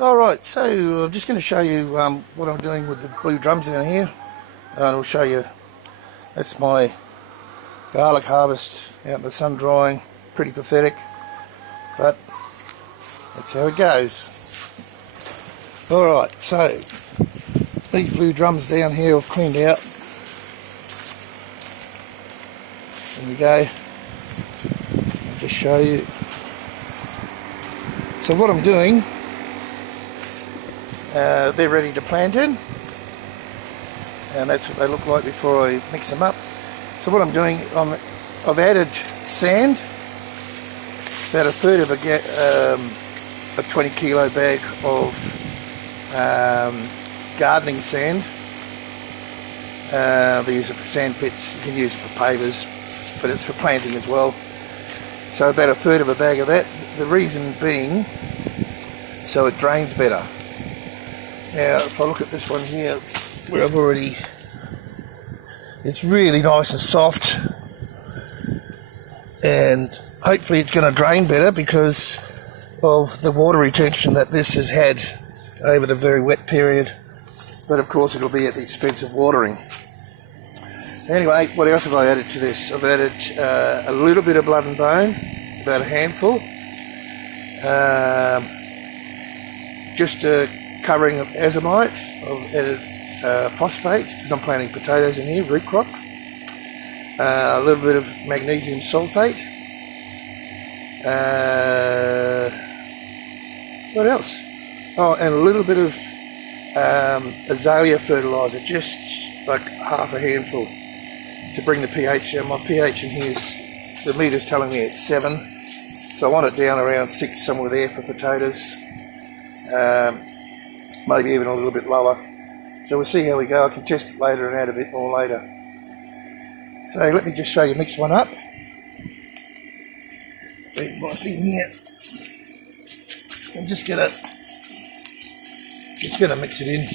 Alright, so I'm just going to show you what I'm doing with the blue drums down here. And I'll show you, that's my garlic harvest out in the sun drying. Pretty pathetic, but that's how it goes. Alright, so these blue drums down here I've cleaned out. There we go. I'll just show you. So what I'm doing, they're ready to plant in, and that's what they look like before I mix them up. So what I'm doing, I've added sand, about a third of a 20 kilo bag of gardening sand. They use it for sand pits, you can use it for pavers, but it's for planting as well. So about a third of a bag of that. The reason being, so it drains better. Now if I look at this one here, where I've already, it's really nice and soft, and hopefully it's going to drain better because of the water retention that this has had over the very wet period, but of course it'll be at the expense of watering. Anyway, what else have I added to this? I've added a little bit of blood and bone, about a handful, just covering of azomite. I've added phosphate because I'm planting potatoes in here, root crop, a little bit of magnesium sulfate, what else? Oh, and a little bit of azalea fertiliser, just like half a handful, to bring the pH down. My pH in here is, the meter's telling me it's 7, so I want it down around 6 somewhere there for potatoes, maybe even a little bit lower. So we'll see how we go. I can test it later and add a bit more later. So let me just show you, mix one up. It might be here. I'm just gonna mix it in,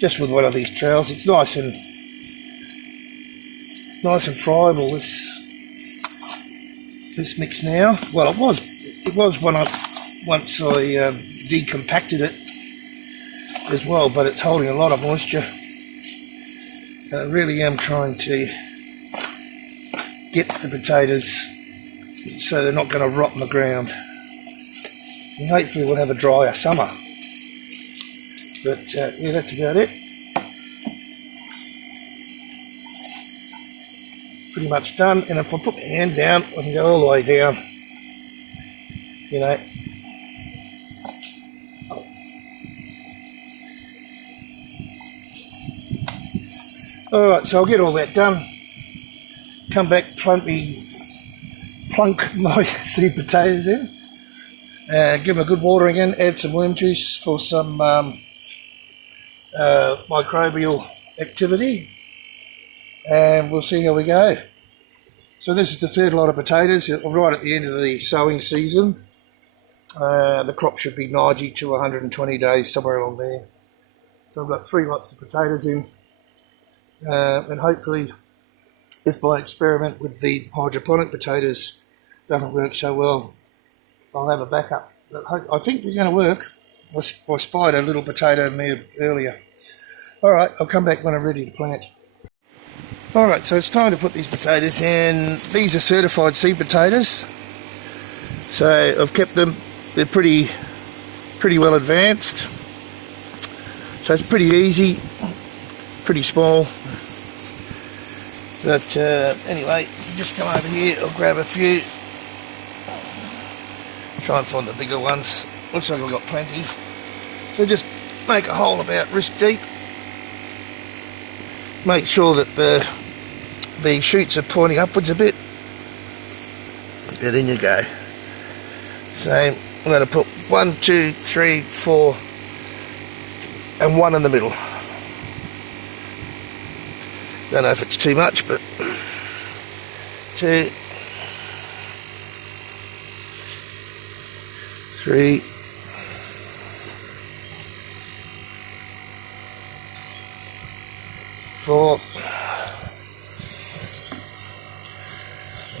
just with one of these trowels. It's nice and friable, this mix now. Well, it was when once I decompacted it as well, but it's holding a lot of moisture. And I really am trying to get the potatoes so they're not going to rot in the ground. And hopefully we'll have a drier summer. But yeah, that's about it. Pretty much done. And if I put my hand down, I can go all the way down. You know. Alright, so I'll get all that done. Come back, plunk my seed potatoes in. Give them a good watering in, add some worm juice for some microbial activity, and we'll see how we go. So this is the third lot of potatoes, right at the end of the sowing season. The crop should be 90 to 120 days, somewhere along there. So I've got 3 lots of potatoes in, and hopefully, if my experiment with the hydroponic potatoes doesn't work so well, I'll have a backup. But I think they're going to work. I spied a little potato in there earlier. Alright, I'll come back when I'm ready to plant. Alright, so it's time to put these potatoes in. These are certified seed potatoes. So I've kept them, they're pretty well advanced. So it's pretty easy, pretty small. But anyway, just come over here, I'll grab a few. Try and find the bigger ones. Looks like I've got plenty. So just make a hole about wrist deep. Make sure that the shoots are pointing upwards a bit. And in you go. So I'm going to put 1, 2, 3, 4 and 1 in the middle. Don't know if it's too much, but 2, 3, 4.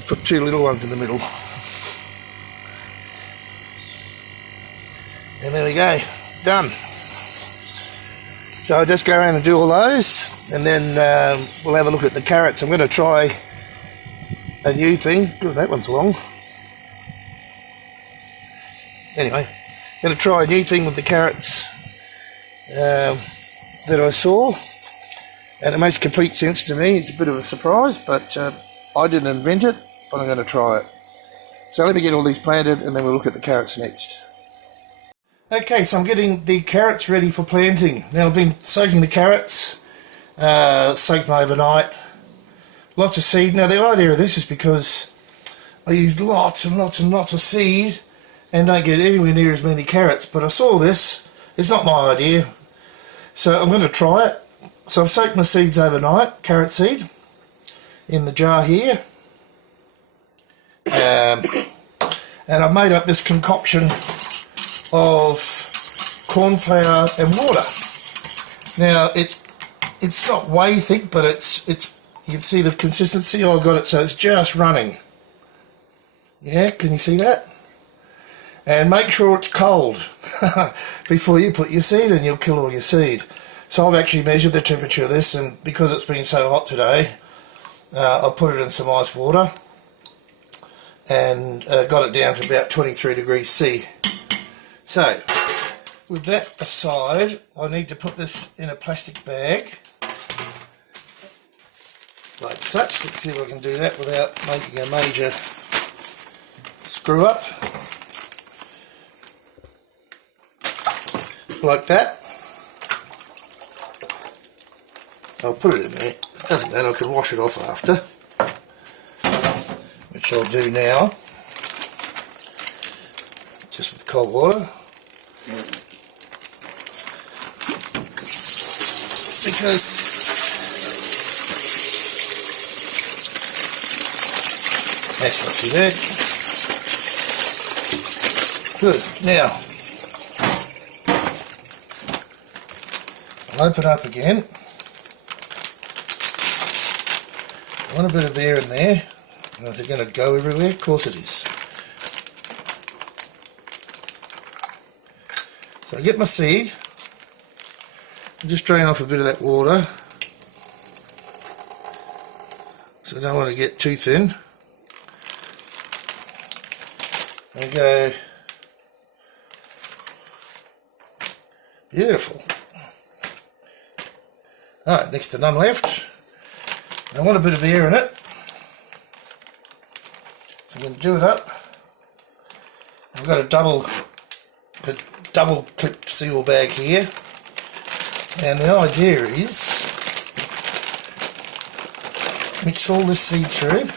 Put 2 little ones in the middle. And there we go, done. So I'll just go around and do all those, and then we'll have a look at the carrots. I'm going to try a new thing. Good, that one's long. Anyway, I'm going to try a new thing with the carrots that I saw, and it makes complete sense to me. It's a bit of a surprise, but I didn't invent it, but I'm going to try it. So let me get all these planted, and then we'll look at the carrots next. Okay, so I'm getting the carrots ready for planting. Now I've been soaking the carrots, soaked them overnight. Lots of seed. Now the idea of this is because I use lots and lots and lots of seed and don't get anywhere near as many carrots. But I saw this. It's not my idea. So I'm going to try it. So I've soaked my seeds overnight, carrot seed, in the jar here. And I've made up this concoction of corn flour and water. Now it's not way thick, but it's you can see the consistency. I got it so it's just running. Yeah, can you see that? And make sure it's cold before you put your seed in. You'll kill all your seed. So I've actually measured the temperature of this, and because it's been so hot today, I put it in some ice water and got it down to about 23 degrees C. So, with that aside, I need to put this in a plastic bag, like such. Let's see if I can do that without making a major screw up. Like that. I'll put it in there. It doesn't matter, I can wash it off after, which I'll do now, just with cold water. Because that's not too bad. Good. Now I'll open up again. I want a bit of air in there. Is it going to go everywhere? Of course it is. So I get my seed, and just drain off a bit of that water, so I don't want to get too thin. And go, beautiful. Alright, next to none left. I want a bit of air in it, so I'm going to do it up. I've got a double clip seal bag here, and the idea is mix all this seed through.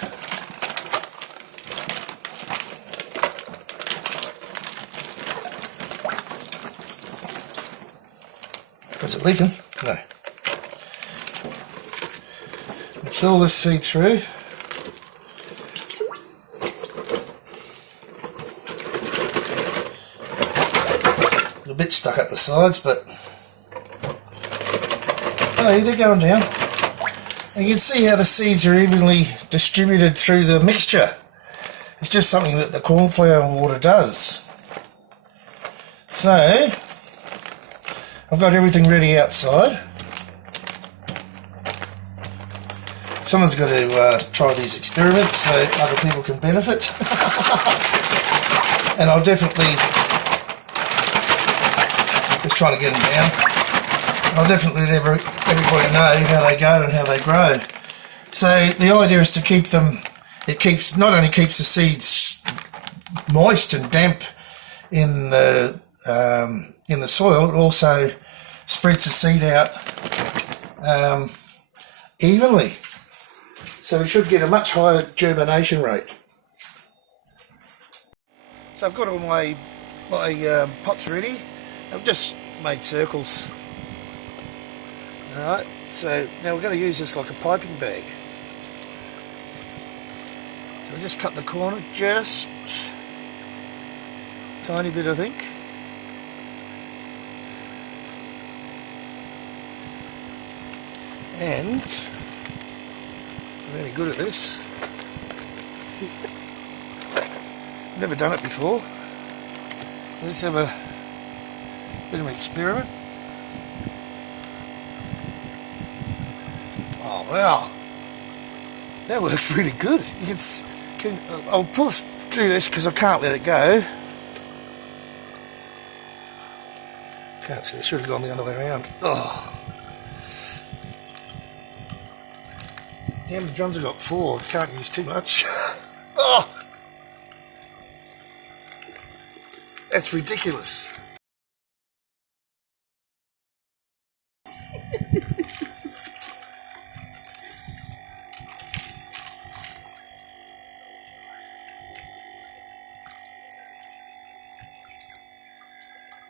Is it leaking? No. Mix all this seed through. A bit stuck at the sides, but oh, they're going down. And you can see how the seeds are evenly distributed through the mixture. It's just something that the corn flour and water does. So I've got everything ready outside. Someone's got to try these experiments so other people can benefit. And I'll definitely, just trying to get them down, I'll definitely let everybody know how they go and how they grow. So the idea is to keep them, not only keeps the seeds moist and damp in the soil, it also spreads the seed out evenly. So we should get a much higher germination rate. So I've got all my pots ready. I've just made circles. Alright, so now we're going to use this like a piping bag. So we just cut the corner just a tiny bit, I think. And I'm really good at this. Never done it before. So let's have a Bit of an experiment. Oh wow, that works really good. You I'll do this because I can't let it go. Can't see, it should have gone the other way around. Oh. Yeah, the drums have got 4, can't use too much. Oh, that's ridiculous.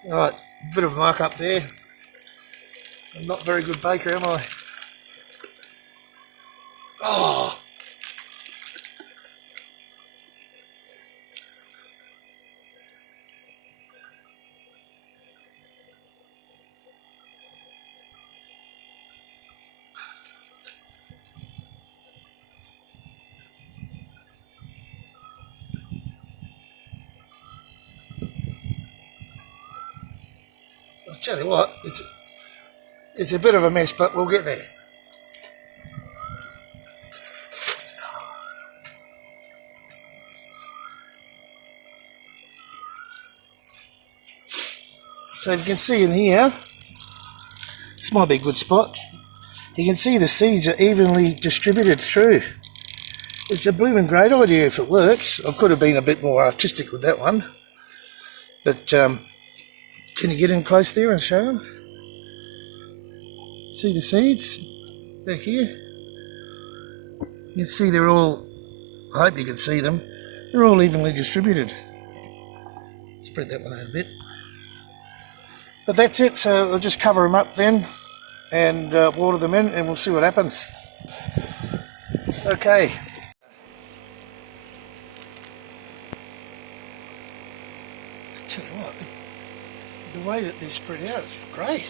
Right, bit of a mark up there. I'm not a very good baker, am I? Oh, I'll tell you what, it's a bit of a mess, but we'll get there. So you can see in here, this might be a good spot. You can see the seeds are evenly distributed through. It's a blooming great idea if it works. I could have been a bit more artistic with that one. But can you get in close there and show them? See the seeds back here? You can see they're all, I hope you can see them, they're all evenly distributed. Spread that one out a bit. But that's it, so we'll just cover them up then and water them in and we'll see what happens. Okay. Tell you what, the way that they're spread out is great.